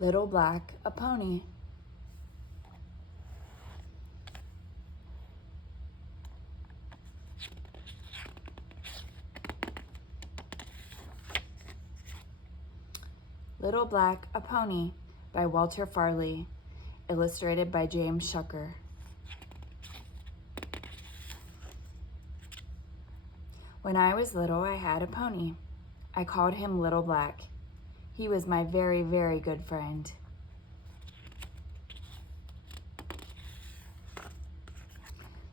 Little Black, a pony. Little Black, a Pony by Walter Farley, illustrated by James Schucker. When I was little, I had a pony. I called him Little Black. He was my very, very good friend.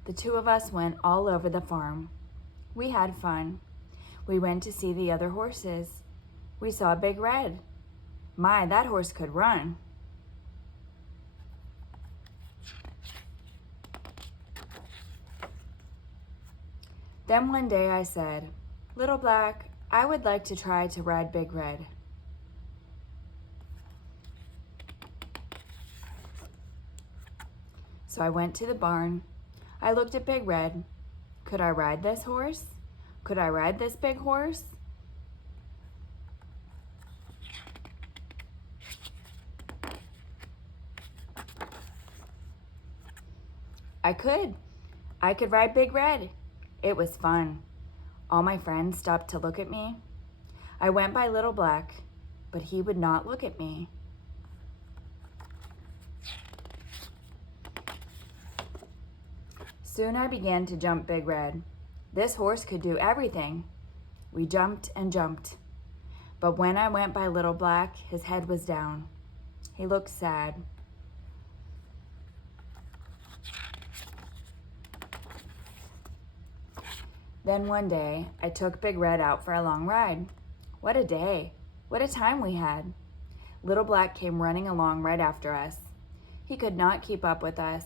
The two of us went all over the farm. We had fun. We went to see the other horses. We saw Big Red. My, that horse could run. Then one day I said, Little Black, I would like to try to ride Big Red. So I went to the barn. I looked at Big Red. Could I ride this horse? Could I ride this big horse? I could. I could ride Big Red. It was fun. All my friends stopped to look at me. I went by Little Black, but he would not look at me. Soon I began to jump Big Red. This horse could do everything. We jumped and jumped. But when I went by Little Black, his head was down. He looked sad. Then one day, I took Big Red out for a long ride. What a day. What a time we had. Little Black came running along right after us. He could not keep up with us.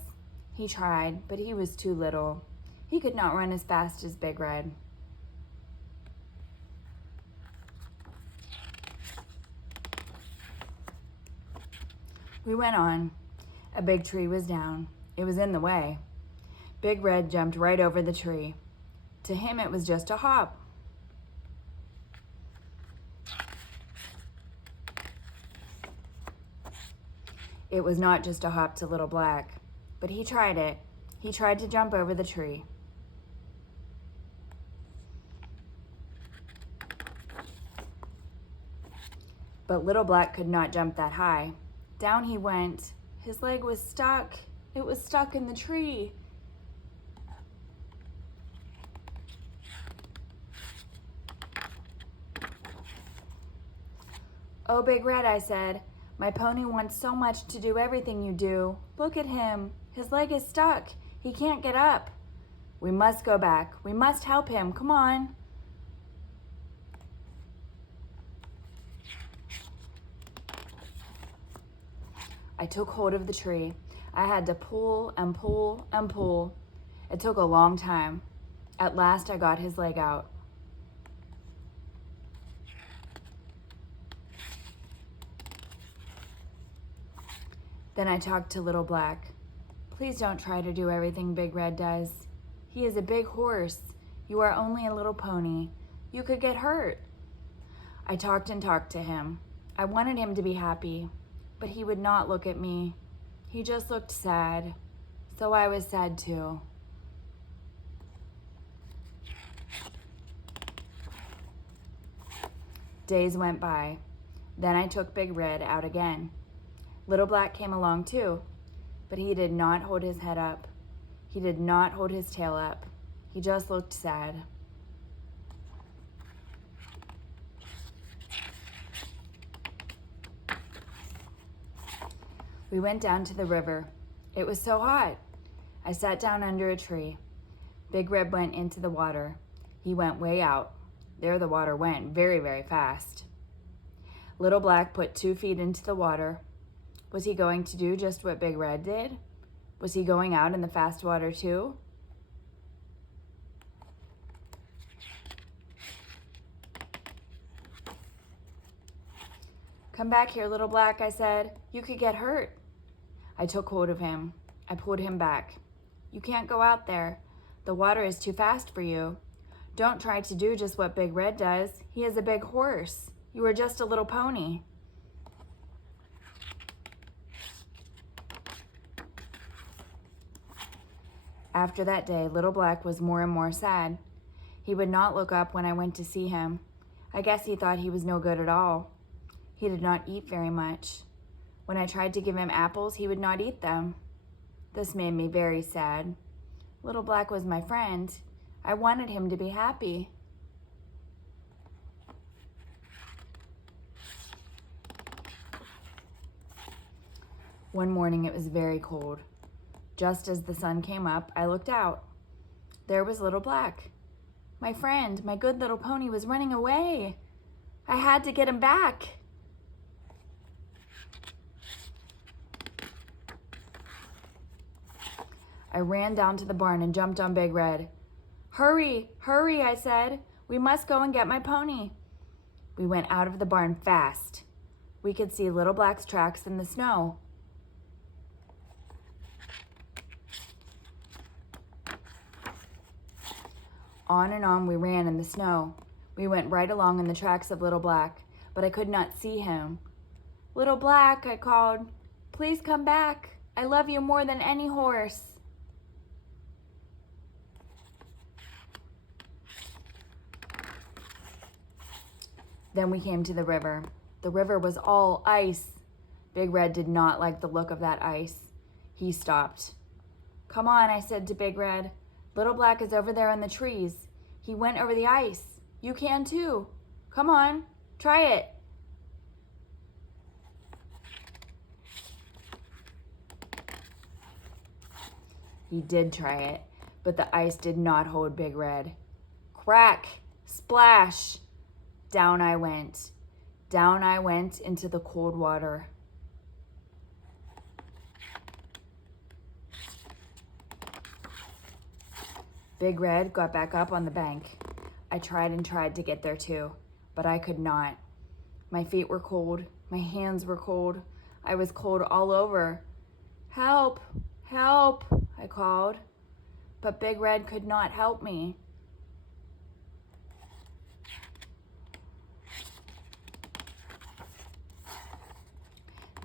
He tried, but he was too little. He could not run as fast as Big Red. We went on. A big tree was down. It was in the way. Big Red jumped right over the tree. To him, it was just a hop. It was not just a hop to Little Black, but he tried it. He tried to jump over the tree. But Little Black could not jump that high. Down he went. His leg was stuck. It was stuck in the tree. Oh, Big Red, I said, my pony wants so much to do everything you do. Look at him. His leg is stuck. He can't get up. We must go back. We must help him. Come on. I took hold of the tree. I had to pull and pull and pull. It took a long time. At last, I got his leg out. Then I talked to Little Black. Please don't try to do everything Big Red does. He is a big horse. You are only a little pony. You could get hurt. I talked and talked to him. I wanted him to be happy, but he would not look at me. He just looked sad. So I was sad too. Days went by. Then I took Big Red out again. Little Black came along too, but he did not hold his head up. He did not hold his tail up. He just looked sad. We went down to the river. It was so hot. I sat down under a tree. Big Red went into the water. He went way out. There the water went very, very fast. Little Black put 2 feet into the water. Was he going to do just what Big Red did? Was he going out in the fast water too? Come back here, Little Black, I said. You could get hurt. I took hold of him. I pulled him back. You can't go out there. The water is too fast for you. Don't try to do just what Big Red does. He is a big horse. You are just a little pony. After that day, Little Black was more and more sad. He would not look up when I went to see him. I guess he thought he was no good at all. He did not eat very much. When I tried to give him apples, he would not eat them. This made me very sad. Little Black was my friend. I wanted him to be happy. One morning it was very cold. Just as the sun came up, I looked out. There was Little Black. My friend, my good little pony, was running away. I had to get him back. I ran down to the barn and jumped on Big Red. Hurry, hurry, I said. We must go and get my pony. We went out of the barn fast. We could see Little Black's tracks in the snow. On and on we ran in the snow. We went right along in the tracks of Little Black, but I could not see him. Little Black, I called, please come back. I love you more than any horse. Then we came to the river. The river was all ice. Big Red did not like the look of that ice. He stopped. Come on, I said to Big Red. Little Black is over there in the trees. He went over the ice. You can too. Come on, try it. He did try it, but the ice did not hold Big Red. Crack, splash. Down I went. Down I went into the cold water. Big Red got back up on the bank. I tried and tried to get there too, but I could not. My feet were cold. My hands were cold. I was cold all over. Help! Help! I called. But Big Red could not help me.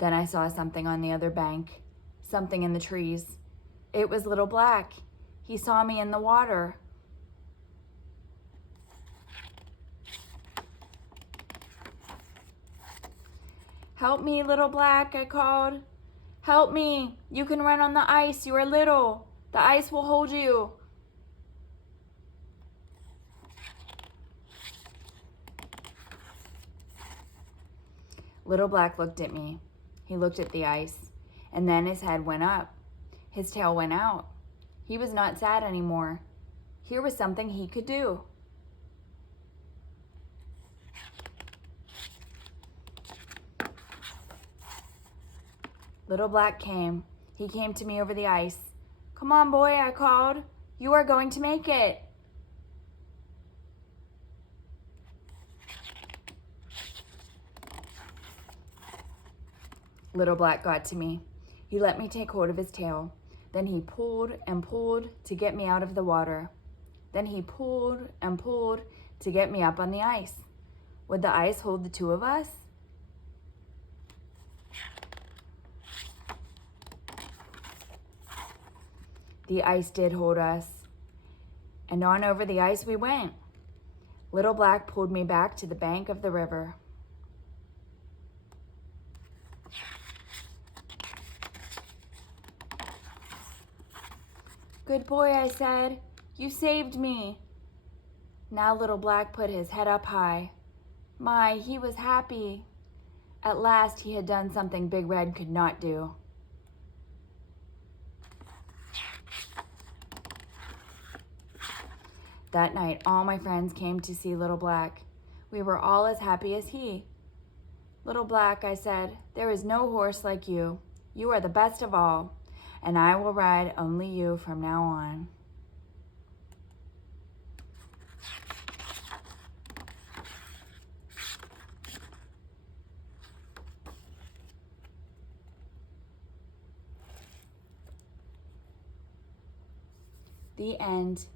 Then I saw something on the other bank, something in the trees. It was Little Black. He saw me in the water. Help me, Little Black, I called. Help me. You can run on the ice. You are little. The ice will hold you. Little Black looked at me. He looked at the ice, and then his head went up. His tail went out. He was not sad anymore. Here was something he could do. Little Black came. He came to me over the ice. Come on, boy, I called. You are going to make it. Little Black got to me. He let me take hold of his tail. Then he pulled and pulled to get me out of the water. Then he pulled and pulled to get me up on the ice. Would the ice hold the two of us? The ice did hold us. And on over the ice we went. Little Black pulled me back to the bank of the river. Good boy, I said. You saved me. Now Little Black put his head up high. My, he was happy. At last he had done something Big Red could not do. That night, all my friends came to see Little Black. We were all as happy as he. Little Black, I said, there is no horse like you. You are the best of all, and I will ride only you from now on. The end.